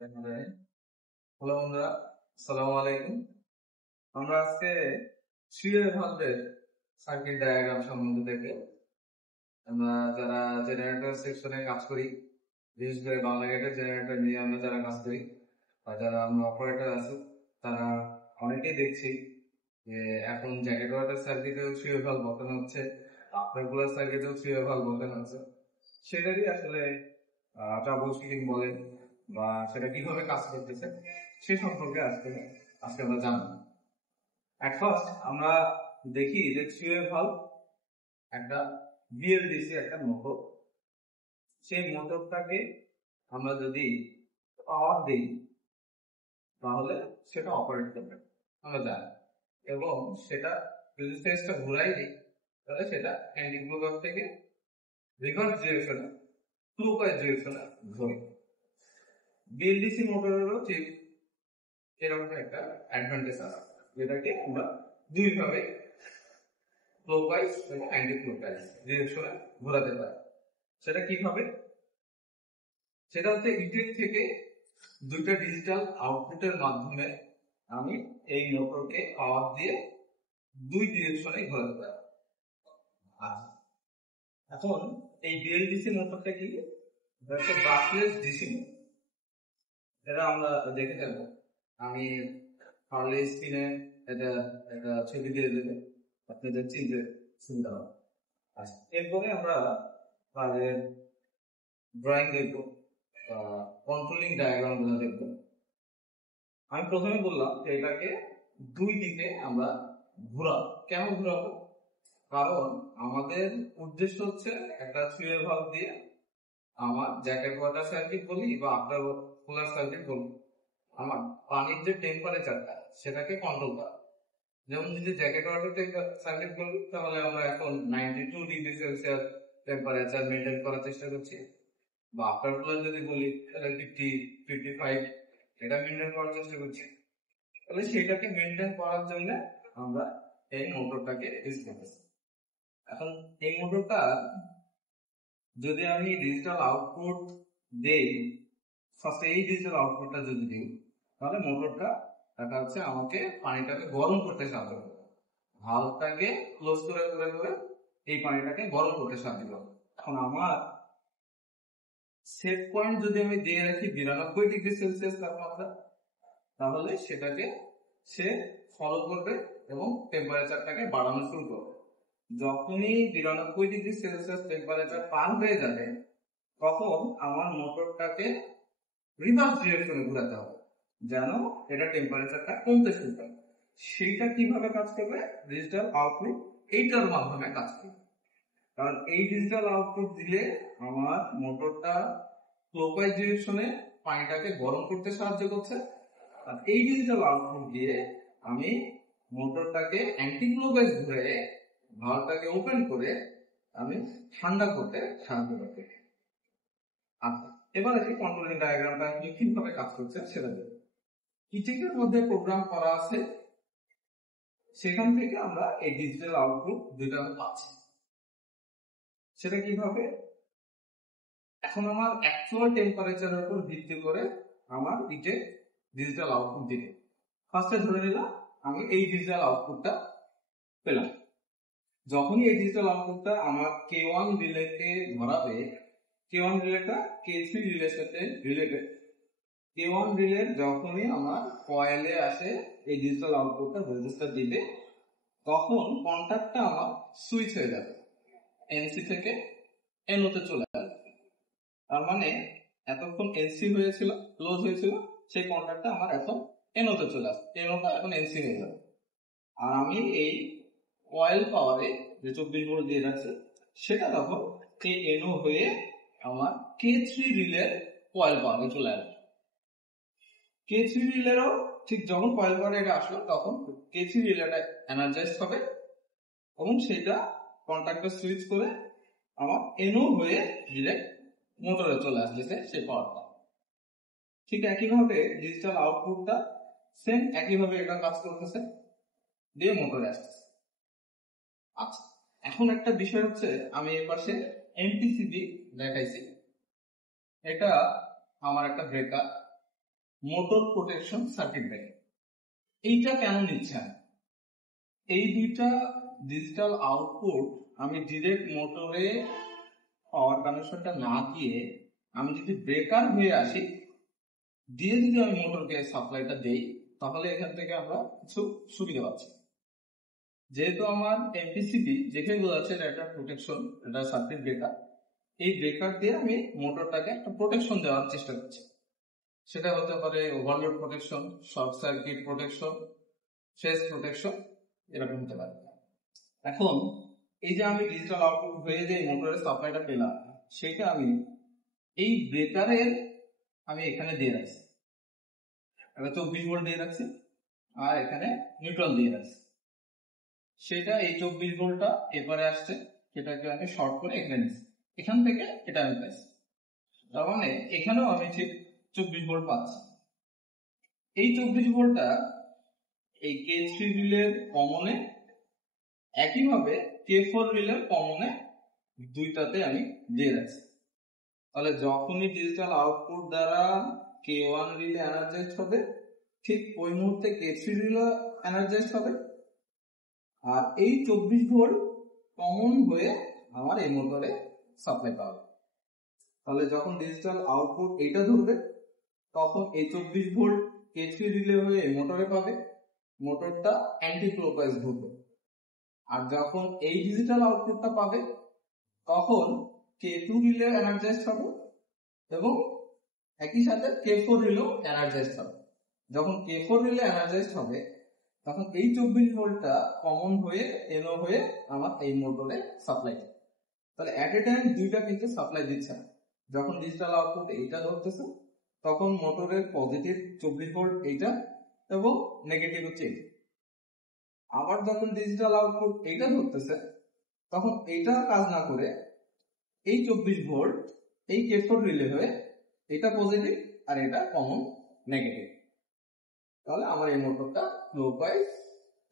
Hello বন্ধুরা, আসসালামু আলাইকুম। আমরা আজকে থ্রি-ওয়ে ভালভের সার্কিট ডায়াগ্রাম সম্বন্ধে দেখব। আমরা যারা জেনারেটর সেকশনে কাজ করি, বিশেষ করে বাংলা গেটের জেনারেটর নিয়ে আমরা যারা কাজ করি বা যারা আমরা অপারেটর আছি, তারা অনেকেই দেখছি যে এখন জ্যাকেট ওয়াটার সার্কিটেও থ্রি-ওয়ে ভালভ বসানো হচ্ছে, রেগুলার সার্কিটেও থ্রি-ওয়ে ভালভ বসানো হচ্ছে। সেটারই আসলে ট্রাবল শুটিং বলেন বা সেটা কিভাবে কাজ করতেছে সে সম্পর্কে আজকে আমরা জানবো। এট ফার্স্ট আমরা দেখি যে থ্রি-ওয়ে ভালভ একটা বিএলডিসি একটা মোটর, সেই মোটরটাকে আমরা যদি পাওয়ার দিই তাহলে সেটা অপারেট করবে, আমরা জানি। এবং সেটা যদি ফেজটা ঘুরাই দিই তাহলে সেটা অ্যান্টি ক্লক থেকে রিভার্স ডিরেকশনে ক্লকওয়াইজ ডিরেকশনে ঘুরবে। বিএলডিসি মোটরেরও ঠিক এরকম একটা অ্যাডভান্টেজ আছে, যেটাকে আমরা দুইভাবে ক্লকওয়াইজ এবং অ্যান্টি ক্লকওয়াইজ ডিরেকশনে ঘোরাতে পারি। সেটা কিভাবে? সেটা হচ্ছে ইটেক থেকে দুইটা ডিজিটাল আউটপুটের মাধ্যমে আমি এই মোটরকে পাওয়ার দিয়ে দুই ডিরেকশনে ঘোরাতে পারি। এখন এই বিএলডিসি মোটরটা কি? হচ্ছে ব্রাশলেস ডিসি মোটর। এটা আমরা দেখে যাবো। আমি হার্লি স্ক্রিনে এটা একটা ছবি দিয়ে দেবে, আপনাদের চিনতে সুবিধা হবে। এরপরে আমরা তাদের ড্রয়িং দেখবো, কন্ট্রোলিং ডায়াগ্রাম গুলো দেখবো। আমি প্রথমে বললাম যে এটাকে দুই দিকে আমরা ঘোরাবো। কেন ঘোরাবো? কারণ আমাদের উদ্দেশ্য হচ্ছে একটা থ্রি-ওয়ে ভালভ দিয়ে আমার জ্যাকেট ওয়াটার সার্কিট বলি বা আফটার কুলার সার্কিট বলি, আমার পানির যে টেম্পারেচারটা সেটাকে কন্ট্রোল করা। যেমন যদি জ্যাকেট ওয়াটার সার্কিট বলি তাহলে আমরা এখন 92 ডিগ্রি সেলসিয়াস টেম্পারেচার মেনটেন করার চেষ্টা করছি, বা আফটার কুলার যদি বলি তাহলে 55 এটা মেনটেন করার চেষ্টা করছি। তাহলে সেটাকে মেনটেন করার জন্য আমরা এই মোটরটাকে ইউজ করতেছি। এখন এই মোটরটা যদি আমি ডিজিটাল আউটপুট দেই, ফার্স্টে এই ডিজিটাল আউটপুটটা যদি দিই তাহলে মোটরটা দেখা যাচ্ছে আমাকে পানিটাকে গরম করতে সাহায্য করবে। ভালভটাকে ক্লোজ করে করে করে এই পানিটাকে গরম করতে সাহায্য করবে। এখন আমার সেট পয়েন্ট যদি আমি দিয়ে রাখি 92 ডিগ্রি সেলসিয়াস তাপমাত্রা, তাহলে সেটাকে সে ফলো করবে এবং টেম্পারেচারটাকে বাড়ানো শুরু করবে। যখনই 92 ডিগ্রি সেলসিয়াস টেম্পারেচার পার হয়ে যাবে তখন আমার মোটরটাকে রিভার্স ডিরেকশনে ঘোরাতে হবে যেন এটা টেম্পারেচারটা কমতে শুরু করে। সেইটা কিভাবে কাজ করবে? ডিজিটাল আউটপুট এইটার মাধ্যমে কাজ করবে। কারণ এই ডিজিটাল আউটপুট দিলে আমার মোটরটা ক্লকওয়াইজ ডিরেকশনে পানিটাকে গরম করতে সাহায্য করছে, আর এই ডিজিটাল আউটপুট দিয়ে আমি মোটরটাকে অ্যান্টি ক্লকওয়াইজ ঘুরে ভালভটাকে ওপেন করে আমি ঠান্ডা করতে সাহায্য করতে। আচ্ছা, এবার এই কন্ট্রোলিং ডায়াগ্রামটা কিভাবে কাজ করছে সেটা দেখব। কিটেকের মধ্যে প্রোগ্রাম করা আছে, সেখান থেকে আমরা এই ডিজিটাল আউটপুট দুইটা পাচ্ছি। সেটা কিভাবে? এখন আমার অ্যাকচুয়াল টেম্পারেচারের উপর ভিত্তি করে আমার ইটেক ডিজিটাল আউটপুট দিবে। ফার্স্টে ধরে নিলাম আমি এই ডিজিটাল আউটপুটটা পেলাম। যখনই এই ডিজিটাল আউটপুটটা আমার K1 রিলেকে ধরাবে, K1 রিলেটা K3 রিলের সাথে রিলেটেড। K1 রিলে যখনই আমার কয়েলে আসে এই ডিজিটাল আউটপুটটা রেজিস্টার দিবে, তখন কন্ট্যাক্টটা আমার সুইচ হয়ে যাবে, এনসি থেকে এনওতে চলে আসবে। তার মানে এতক্ষণ এনসি হয়েছিল, ক্লোজ হয়েছিল, সেই কন্ট্যাক্টটা আমার এখন এনওতে চলে আসবে, এনওটা এখন এনসি হয়ে যাবে। আর আমি এই কয়েল পাওয়ারে যে 24 ভোল্ট দিয়ে যাচ্ছে সেটা তখন এই এনও হয়ে আমার K3 রিলের কয়েল পাওয়ারে চলে আসবে। K3 রিলেরও ঠিক যখন কয়েল পাওয়ারে এটা আসলো তখন K3 রিলেটা এনার্জাইজ হবে এবং সেটা কন্ট্যাক্টে সুইচ করে আমার এনও হয়ে ডিরেক্ট মোটরে চলে আসতেছে সেই পাওয়ারটা। ঠিক একইভাবে ডিজিটাল আউটপুটটা সেম একইভাবে এটা কাজ করতেছে, দিয়ে মোটরে আসতেছে। আচ্ছা, এখন একটা বিষয় হচ্ছে আমি এর পাশে এমপিসিবি দেখাইছি, এটা আমার একটা breaker, motor protection circuit breaker. এইটা কেন নিচ্ছেন? এই দুইটা ডিজিটাল আউটপুট আমি ডিরেক্ট মোটরে পাওয়ার কানেকশনটা না দিয়ে আমি যদি ব্রেকার হয়ে আসি, দিয়ে যদি আমি মোটরকে সাপ্লাইটা দেই, তাহলে এখান থেকে আমরা কিছু সুবিধা পাচ্ছি। যেহেতু আমার এমপিসিবি যেখানে বোঝাচ্ছে এটা প্রোটেকশন, এটা সার্কিট ব্রেকার, এই ব্রেকার দিয়ে আমি মোটরটাকে একটা প্রোটেকশন দেওয়ার চেষ্টা করছি। সেটা হতে পারে overload protection, short circuit protection, phase protection, এরকম হতে পারে। এখন এই যে আমি ডিজিটাল আউটপুট হয়ে যে মোটরের সাপ্লাইটা পেলাম, সেটা আমি এই ব্রেকারের আমি এখানে দিয়ে রাখছি, এবার 24 ভোল্ট দিয়ে রাখছি, আর এখানে নিউট্রাল দিয়ে রাখছি। সেটা এই 24 ভোল্টটা এবারে আসছে, সেটাকে আমি শর্ট করে এখানে নিচ্ছি, এখান থেকে এটা আমি পাইছি। তার মানে এখানেও আমি ঠিক 24 ভোল্ট পাচ্ছি। এই 24 ভোল্টটা এই K3 রিলের কমনে, একইভাবে K4 রিলের কমনে, দুইটাতে আমি দিয়ে রাখছি। তাহলে যখনই ডিজিটাল আউটপুট দ্বারা K1 রিলে এনার্জাইজড হবে, ঠিক ওই মুহূর্তে K3 রিলে এনার্জাইজড হবে, আর এই 24 ভোল্ট কমন হয়ে আমার এই মোটরে সাপ্লাই পাবে। তাহলে যখন ডিজিটাল আউটপুট এইটা ধরবে, তখন এই 24 ভোল্ট K3 রিলে হয়ে মোটরে পাবে, মোটরটা অ্যান্টি ক্লকওয়াইজ ঘুরবে। আর যখন এই ডিজিটাল আউটপুটটা পাবে, তখন K2 রিলে এনার্জাইজড হবে এবং একই সাথে K4 রিলেও এনার্জাইজড হবে। যখন K4 রিলে এনার্জাইজড হবে, তখন এই 24 ভোল্টটা কমন হয়ে এনো হয়ে আমার এই মোটরে সাপ্লাই। তাহলে এট এ টাইম দুইটা কিন্তু সাপ্লাই দিচ্ছে। যখন ডিজিটাল আউটপুট এইটা ধরতেছে, তখন মোটরের পজিটিভ 24 ভোল্ট এইটা এবং নেগেটিভ হচ্ছে এইটা। আবার যখন ডিজিটাল আউটপুট এইটা ধরতেছে, তখন এইটা কাজ না করে এই 24 ভোল্ট এই K4 রিলে হয়ে এটা পজিটিভ আর এটা কমন নেগেটিভ। তাহলে আমার এই মোটরটা ক্লকওয়াইজ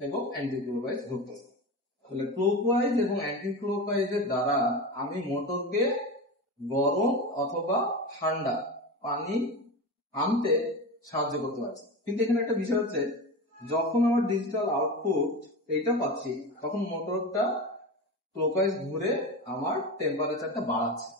এবং অ্যান্টি ক্লকওয়াইজ ঘুরতেছে। তাহলে ক্লকওয়াইজ এবং অ্যান্টি ক্লকওয়াইজের দ্বারা আমি মোটরকে গরম অথবা ঠান্ডা পানি আনতে সাহায্য করতে পারছি। কিন্তু এখানে একটা বিষয় হচ্ছে, যখন আমার ডিজিটাল আউটপুট এইটা পাচ্ছি, তখন মোটরটা ক্লকওয়াইজ ঘুরে আমার টেম্পারেচারটা বাড়াচ্ছে।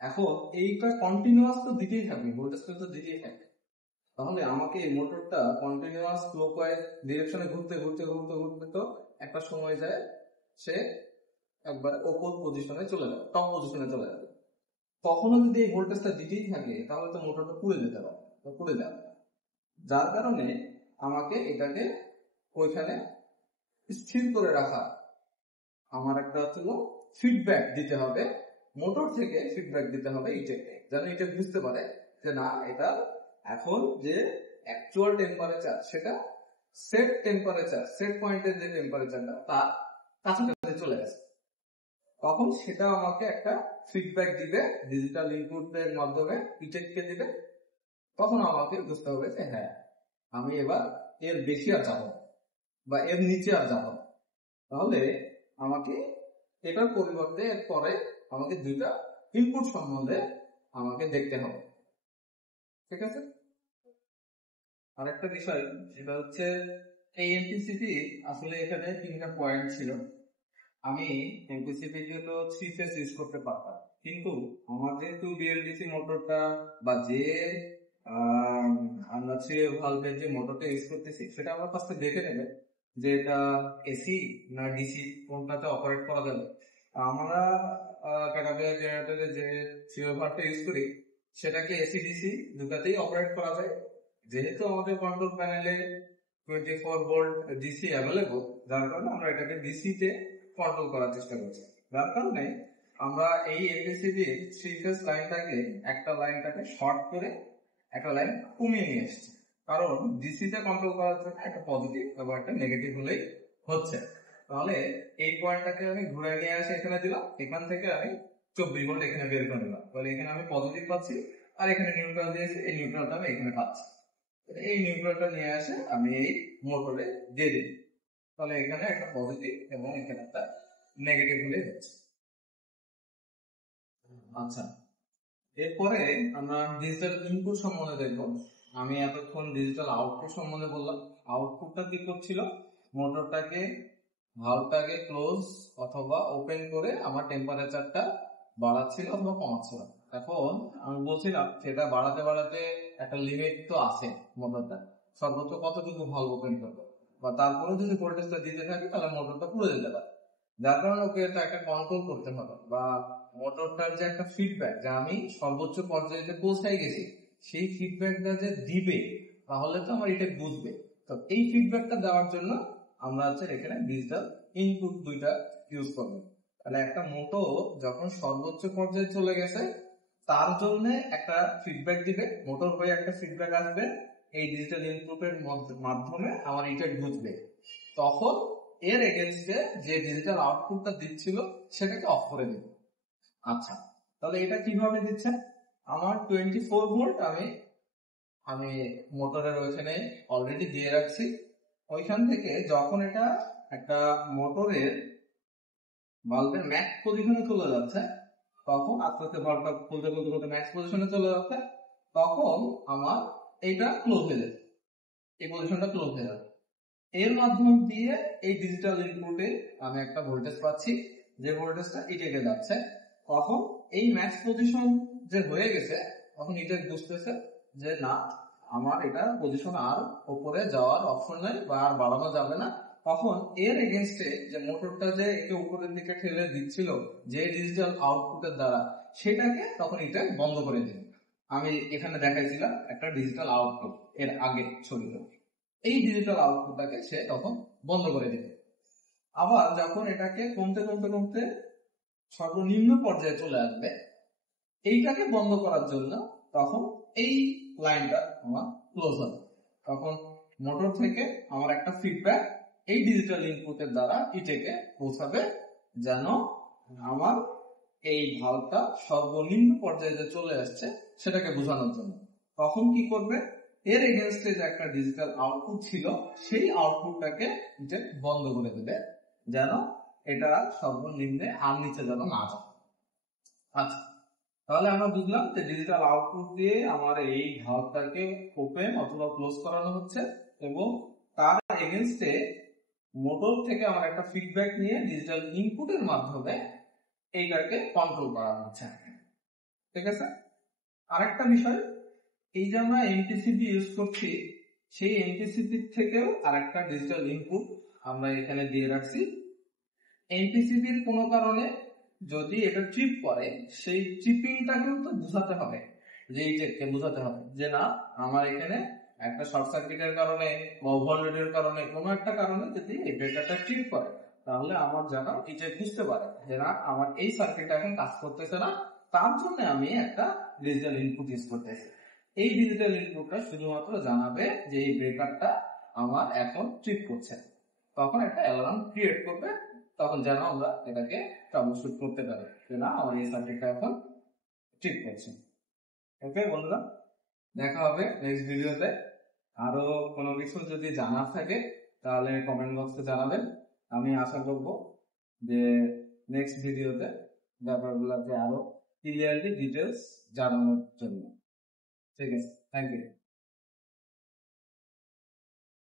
এখন এইটা কন্টিনিউয়াস তো দিতেই থাকবে, ভোল্টেজটা তো দিতেই থাকবে। তাহলে আমাকে এই মোটরটা কন্টিনিউয়াস ক্লকওয়াইজ ডিরেকশনে ঘুরতে ঘুরতে ঘুরতে ঘুরতে তো একটা সময় যায় সে একবার ওপর পজিশনে চলে যাবে, টপ পজিশনে চলে যাবে। তখনও যদি এই ভোল্টেজটা দিতেই থাকে, তাহলে তো মোটরটা পুড়ে যেতে পারে, পুড়ে যাবে। যার কারণে আমাকে এটাকে ওইখানে স্থির করে রাখা, আমার একটা হচ্ছিল ফিডব্যাক দিতে হবে, মোটর থেকে ফিডব্যাক দিতে হবে এইটাকে, যেন এটা বুঝতে পারে যে না, এটা এখন যে অ্যাকচুয়াল টেম্পারেচার সেটা সেট টেম্পারেচার, সেট পয়েন্টের যে টেম্পারেচারটা তার কাছাকাছি চলে গেছে। তখন সেটা আমাকে একটা ফিডব্যাক দিবে ডিজিটাল ইনপুটের মাধ্যমে, ইটেককে দিবে। তখন আমাকে বুঝতে হবে যে হ্যাঁ, আমি এবার এর বেশি আর যাবো বা এর নিচে আর যাবো। তাহলে আমাকে এটার পরিবর্তে এর পরে আমাকে দুইটা ইনপুট সম্বন্ধে আমাকে দেখতে হবে। ঠিক আছে? আর একটা বিষয়, সেটা হচ্ছে এই এমপিসিবি আসলে এখানে 3টা পয়েন্ট ছিল। আমি এমপিসিবির জন্য 3 ফেজ ইউজ করতে পারতাম, কিন্তু আমার যেহেতু বিএলডিসি মোটরটা বা যে আমরা 3 ভালভের যে মোটরটা ইউজ করতেছি, সেটা আমার কাছে দেখে নেবে যে এটা এসি না ডিসি কোনটাতে অপারেট করা যাবে। আমরা ক্যাটাগরি জেনারেটরে যে 3 ভালভটা ইউজ করি, সেটাকে এসি ডিসি দুটাতেই অপারেট করা যায়। যেহেতু আমাদের কন্ট্রোল প্যানেলে 24 ভোল্ট ডিসি অ্যাভেলেবল, যার কারণে আমরা এটাকে ডিসি তে কন্ট্রোল করার চেষ্টা করছি। যার কারণে আমরা এই এমপিসিবির 3 ফেজ লাইনটাকে, একটা লাইনটাকে শর্ট করে একটা লাইন কমিয়ে নিয়ে এসেছি। কারণ ডিসি তে কন্ট্রোল করার জন্য একটা পজিটিভ এবং একটা নেগেটিভ হলেই হচ্ছে। তাহলে এই পয়েন্টটাকে আমি ঘুরে নিয়ে আসে এখানে দিলাম, এখান থেকে আমি 24 ভোল্ট এখানে বের করে দিলাম। তাহলে এখানে আমি পজিটিভ পাচ্ছি, আর এখানে নিউট্রাল দিয়েছি, এই নিউট্রালটা আমি এখানে পাচ্ছি। এই নিউট্রালটা নিয়ে আসে আমি এই মোটরে দিয়ে দিই। তাহলে এখানে একটা পজিটিভ এবং এখানে একটা নেগেটিভ হলে হচ্ছে। আচ্ছা, এরপরে আমরা ডিজিটাল ইনপুট সম্বন্ধে দেখব। আমি এতক্ষণ ডিজিটাল আউটপুট সম্বন্ধে বললাম। আউটপুটটা কি করছিল, মোটরটাকে ভালভটাকে ক্লোজ অথবা ওপেন করে আমার টেম্পারেচারটা বাড়াচ্ছিল অথবা কমাচ্ছিল। এখন আমি বলছিলাম সেটা বাড়াতে বাড়াতে একটা লিমিট তো আছে, মোটরটা সর্বোচ্চ কতটুকু ভালভ ওপেন করবে, বা তারপরে যদি ভোল্টেজটা দিতে থাকে তাহলে মোটরটা পুরো যেতে পারে। যার কারণে ওকে এটা একটা কন্ট্রোল করতে হবে, বা মোটরটার যে একটা ফিডব্যাক যে আমি সর্বোচ্চ পর্যায়ে যে পৌঁছাই গেছি সেই ফিডব্যাকটা যে দিবে, তাহলে তো আমার এটা বুঝবে। তো এই ফিডব্যাকটা দেওয়ার জন্য আমরা হচ্ছে এখানে ডিজিটাল ইনপুট দুইটা ইউজ করবো। তাহলে একটা মোটর যখন সর্বোচ্চ পর্যায়ে চলে গেছে তার জন্য একটা ফিডব্যাক দিবে, মোটর হয়ে একটা ফিডব্যাক আসবে, এই ডিজিটাল ইনপুটের মাধ্যমে আমার এটা বুঝবে। তখন এর এগেনস্টে যে ডিজিটাল আউটপুটটা দিচ্ছিল সেটাকে অফ করে দিবে। আচ্ছা, তাহলে এটা কিভাবে দিচ্ছে? আমার 24 ভোল্ট আমি মোটরের ওইখানে অলরেডি দিয়ে রাখছি। ওইখান থেকে যখন এটা একটা মোটরের বাল্বের ম্যাক্স পজিশনে চলে যাচ্ছে, তখন আস্তে আস্তে বাল্বটা খুলতে খুলতে খুলতে ম্যাক্স পজিশনে চলে যাচ্ছে, তখন আমার এটা ক্লোজ হয়ে যাবে, এই পজিশনটা ক্লোজ হয়ে যাবে। এর মাধ্যম দিয়ে এই ডিজিটাল ইনপুটে আমি একটা ভোল্টেজ পাচ্ছি, যে ভোল্টেজটা এটাকে যাচ্ছে। তখন এই ম্যাক্স পজিশন যে হয়ে গেছে, তখন এটা বুঝতেছে যে না, আমার এটা পজিশন আর উপরে যাওয়ার অপশন নাই বা আর বাড়ানো যাবে না। তখন এর এগেনস্টে যে মোটরটা যে একে উপরের দিকে ঠেলে দিচ্ছিল যে ডিজিটাল আউটপুটের দ্বারা, সেটাকে তখন এটা বন্ধ করে দিবে। আমি এখানে দেখাইছিলাম একটা ডিজিটাল আউটপুট এর আগে ছবিতে, এই ডিজিটাল আউটপুটটাকে সে তখন বন্ধ করে দিবে। আবার যখন এটাকে কমতে কমতে কমতে সর্বনিম্ন পর্যায়ে চলে আসবে, এইটাকে বন্ধ করার জন্য তখন এই লাইনটা আমার ক্লোজ হবে। তখন মোটর থেকে আমার একটা ফিডব্যাক এই ডিজিটাল ইনপুটের দ্বারা ইটেকে পৌঁছাবে, যেন আমার এই ভালভটা সর্বনিম্ন পর্যায়ে যে চলে আসছে সেটাকে বোঝানোর জন্য। তখন কি করবে, এর এগেনস্টে যে একটা ডিজিটাল আউটপুট ছিল সেই আউটপুটটাকে বন্ধ করে দেবে, যেন এটা সর্বনিম্নে আর নিচে যেন না যায়। আচ্ছা, তাহলে আমরা বুঝলাম যে ডিজিটাল আউটপুট দিয়ে আমার এই ভালভটাকে ওপেন অথবা ক্লোজ করানো হচ্ছে, এবং তার এগেনস্টে মোটর থেকে আমার একটা ফিডব্যাক নিয়ে ডিজিটাল ইনপুটের মাধ্যমে এইটাকে কন্ট্রোল করা হচ্ছে। ঠিক আছে? আরেকটা বিষয়, এই যে আমরা এমপিসিবি ইউজ করছি, সেই এমপিসিবি থেকেও আরেকটা ডিজিটাল ইনপুট আমরা এখানে দিয়ে রাখছি। এমপিসিবির কোনো কারণে যদি এটা ট্রিপ করে, সেই ট্রিপিংটাকেও তো বোঝাতে হবে, যে এইটাকে বোঝাতে হবে যে না, আমার এখানে একটা শর্ট সার্কিটের কারণে বা ওভারলোডের কারণে কোনো একটা কারণে যদি এই ব্রেকারটা ট্রিপ করে, তাহলে আমার যেন এটা বুঝতে পারে যে না, আমার এই সার্কিটটা এখন কাজ করতেছে না, তার জন্য আমি একটা ডিজিটাল ইনপুট ইউজ করতেছি। এই ডিজিটাল ইনপুটটা শুধুমাত্র জানাবে যে এই ব্রেকারটা আমার এখন ট্রিপ করছে, তখন একটা অ্যালার্ম ক্রিয়েট করবে, তখন যেন আমরা এটাকে ট্রাবলশুট করতে পারি যে না, আমার এই সার্কিটটা এখন ট্রিপ করছে। ওকে বন্ধুরা, দেখা হবে নেক্সট ভিডিওতে। আরো কোনো কিছু যদি জানার থাকে তাহলে কমেন্ট বক্সে জানাবেন। আমি আশা করব যে নেক্সট ভিডিওতে ব্যাপারগুলোকে আরো ক্লিয়ারলি ডিটেলস জানানোর জন্য। ঠিক আছে, থ্যাংক ইউ।